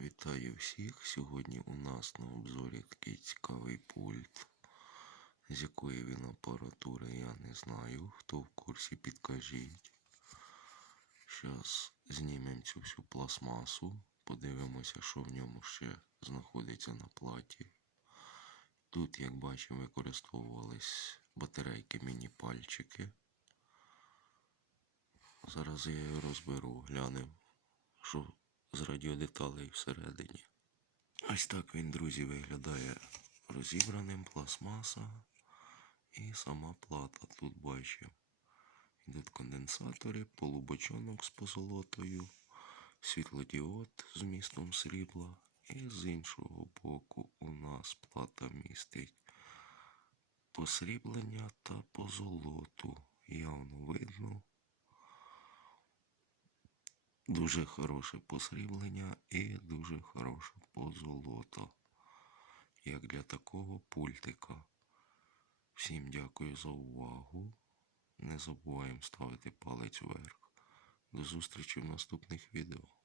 Вітаю всіх! Сьогодні у нас на обзорі такий цікавий пульт. З якої він апаратури я не знаю. Хто в курсі підкажіть. Зараз знімемо цю всю пластмасу. Подивимося, що в ньому ще знаходиться на платі. Тут, як бачимо, використовувались батарейки міні-пальчики. Зараз я його розберу, глянемо, що з радіодеталей всередині. Ось так він, друзі, виглядає розібраним пластмаса і сама плата. Тут бачимо. Йдуть конденсатори, полубочонок з позолотою, світлодіод з містом срібла. І з іншого боку у нас плата містить посріблення та позолоту. Явно видно. Дуже хороше посріблення і дуже хороше позолото. Як для такого пультика. Всім дякую за увагу. Не забуваємо ставити палець вверх. До зустрічі в наступних відео.